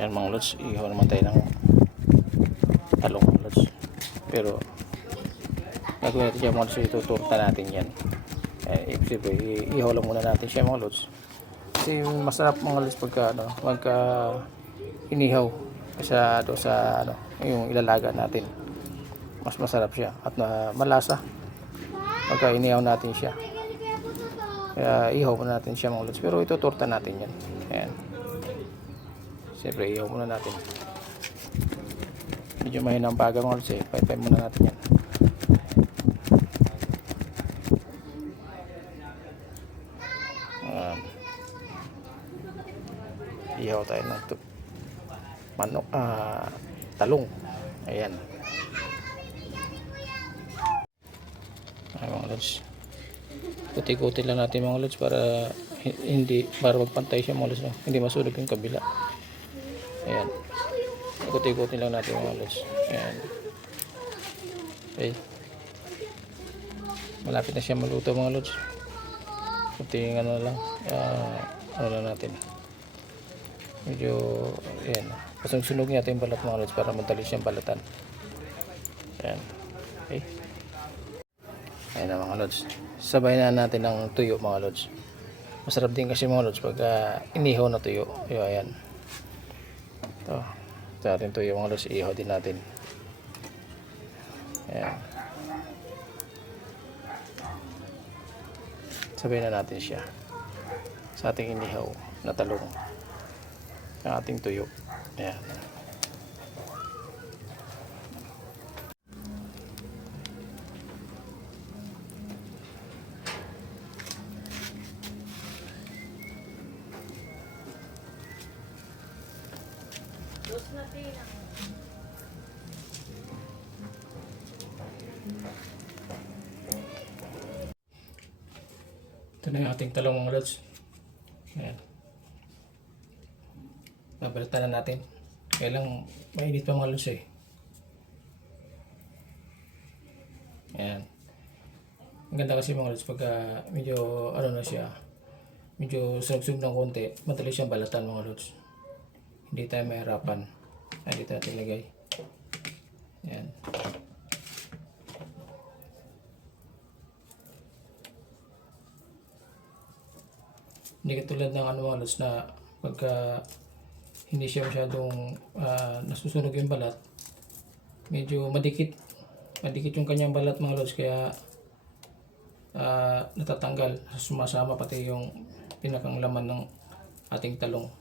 Yan mga lods, ihaw naman tayo ng talong mga lods. Pero gagawin natin siya mga lods, ituturta natin yan. Siyempre ihaw lang muna natin siya mga lods. Kasi masarap mga lods pagka inihaw sa yung ilalaga natin. Mas masarap siya at malasa pagka inihaw natin siya. Kaya ihaw muna natin siya mga lods. Pero ituturta natin yan. Ayan. Siyempre ihaw muna natin. Medyo mahina ang baga mga lods eh. Pay muna natin yan. Ihaw tayo ng manok, talong. Ayan. Ay mga lods. Kuti-kuti lang natin mga lods para magpantay siya mga lods. Hindi masunog yung kabila. Ayan. Kuti-kuti lang natin mga lods. Ayan. Okay. Malapit na siya maluto mga lods. Kunting ano lang. Ano lang natin. Medyo ayan. Pasunog-sunog natin yung balat mga lods para madali siyang balatan. Ayan. Okay. Ayan na mga lods. Sabay na natin ng tuyo mga lods. Masarap din kasi mga lods pag inihaw na tuyo. Ayan. Ito. Ito natin tuyo mga lods. Ihaw din natin. Ayan. Sabay na natin siya sa ating inihaw na talong. Ang ating tuyo. Ayan. Ito na yung ating talong mga lods. Ayan. Babalatan na natin. Kaya lang mainit pa mga lods eh. Ayan. Ang ganda kasi mga lods pagka medyo ano na siya, medyo sunog-sunog ng konti, madali siyang balatan mga lods. Hindi tayo mahirapan. Ay, dito natin ilagay. Ayan. Hindi katulad ng ano mga lods na pagka hindi siya masyadong nasusunog yung balat, medyo madikit yung kanyang balat mga lods, kaya natatanggal, sumasama pati yung pinakang laman ng ating talong.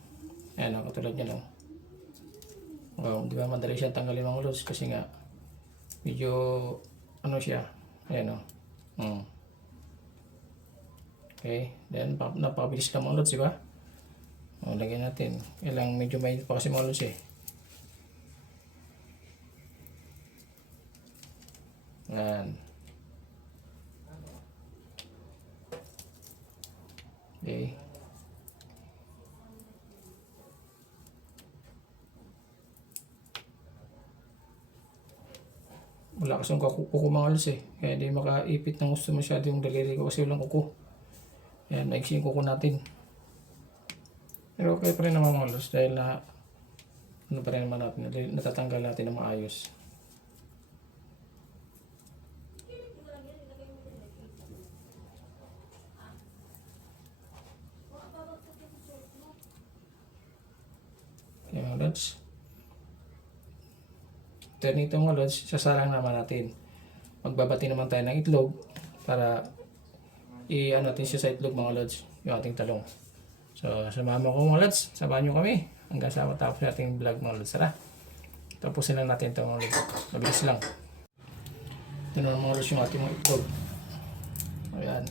Ayan, katulad niya lang. Di ba madali siya tanggalin mga lods kasi nga medyo ano siya. Ayan o. Okay, then napakabilis lang mga lods, di ba? Lagyan natin. Kailang medyo mainit pa kasi mga lods eh. Ayan. Okay. Wala kasing kuko mga lods eh. Kaya di makaipit ng gusto masyado yung daliri ko kasi walang kuko. Ayan, naiksi yung kuko natin. Pero okay pa rin naman mga lods dahil na ano pa rin naman natin, natatanggal natin ng maayos. Okay mga lods. Turn ito mga lods, sasarang naman natin. Magbabati naman tayo ng itlog para i-ano natin siya sa itlog mga lods, yung ating talong. So, samahan mo ko mga lods, samahan nyo kami hanggang sa matapos natin vlog mga lods. Tara, tapusin lang natin ito mga lods, mabilis lang. Ito na mga lods yung ating mga itlog. Ayan.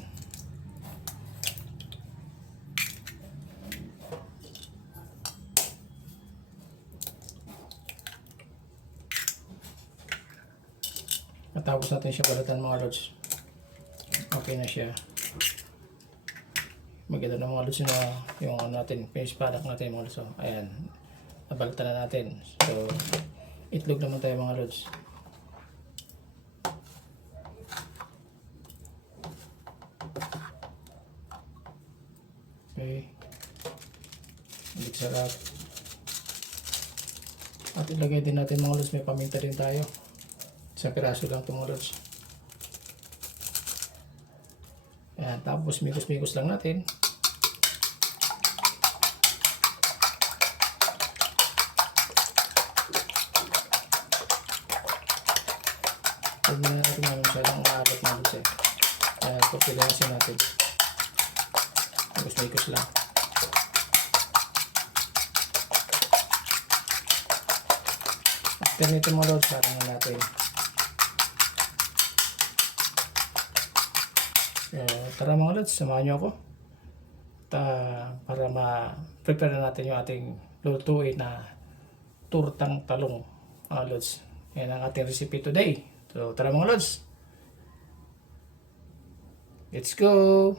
Matapos natin siya balatan mga lods, okay na siya. Maganda na mga lods na yung ano natin, finished product natin mga lods. So, ayan, nabalatan na natin. So, itlog naman tayo mga lods. Okay. Ulit sarap. At ilagay din natin mga lods, may paminta din tayo. Isang piraso lang ito mga lods. Ayan, tapos mikos-mikos lang natin. Huwag na natin masyadong maabot mga lods eh. Ayan, tortillasin natin. Mikos-mikos lang. After nito mga lods, sarang natin. Tara mga lods, samahan nyo ako. Para ma-prepare na natin yung ating lutuin na turtang talong mga lods. Yan ang ating recipe today. So tara mga lods. Let's go!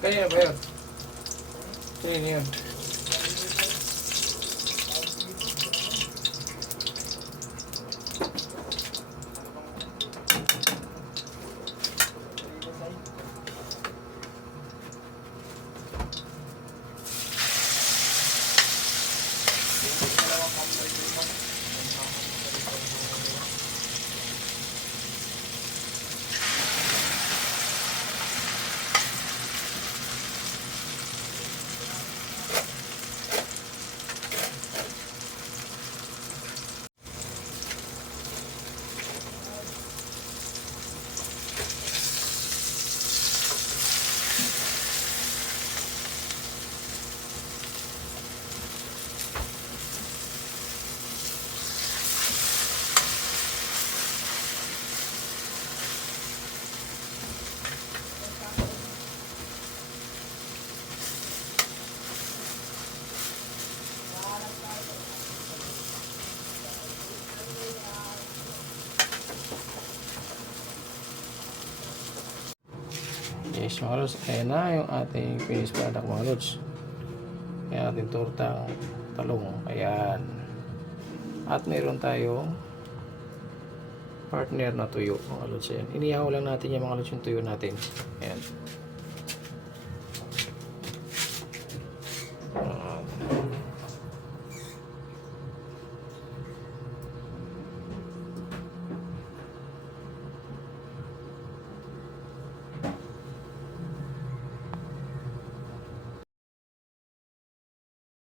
Kanina ba yun? Kanina yun. Yes mga lods, ayan na yung ating finished product mga lods. Ayan ating tortang talong. Ayan. At mayroon tayong partner na tuyo mga lods. Ayan. Inihaw lang natin yung mga lods yung tuyo natin. Ayan.